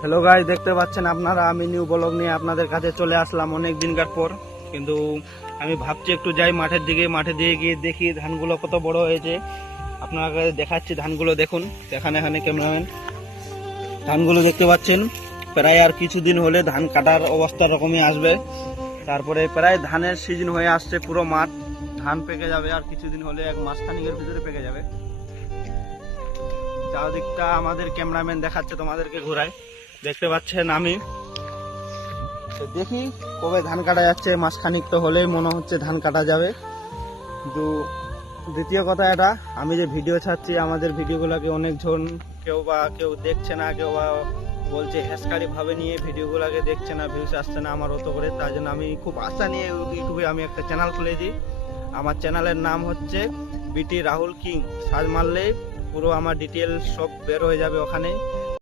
Hello guys, দেখতে পাচ্ছেন আপনারা আমি নিউ ব্লগ নিয়ে আপনাদের কাছে চলে আসলাম অনেক দিনকার পর। কিন্তু আমি ভাবছি একটু যাই মাঠের দিকে গিয়ে দেখি ধানগুলো কত বড় হয়েছে। আপনাকে দেখাচ্ছি ধানগুলো, দেখুন এখানে ক্যামেরাম্যান। ধানগুলো দেখতে পাচ্ছেন, প্রায় আর কিছুদিন হলে ধান কাটার অবস্থা রকমই আসবে। তারপরে প্রায় ধানের সিজন হয়ে আসছে, পুরো মাঠ ধান পেকে যাবে আর কিছুদিন হলে, এক মাস খানিকের ভিতরে পেকে যাবে। চারদিকটা আমাদের ক্যামেরাম্যান দেখাচ্ছে, তোমাদেরকে ঘোরায়। দেখতে পাচ্ছেন আমি তো দেখি কবে ধান কাটা যাচ্ছে, মাস খানিক তো হলেই মনে হচ্ছে ধান কাটা যাবে। কিন্তু দ্বিতীয় কথা, এটা আমি যে ভিডিও ছাড়ছি, আমাদের ভিডিওগুলোকে অনেকজন কেউ দেখছে না, কেউ বা বলছে হ্যাসকারি ভাবে নিয়ে ভিডিওগুলোকে দেখছে না, ভিউস আসছে না আমার অত করে। তাই জন্য আমি খুব আশা নিয়ে ইউটিউবে আমি একটা চ্যানেল খুলেছি। আমার চ্যানেলের নাম হচ্ছে বিটি রাহুল কিং। সার্চ মারলেই পুরো আমার ডিটেলস সব বের হয়ে যাবে ওখানে।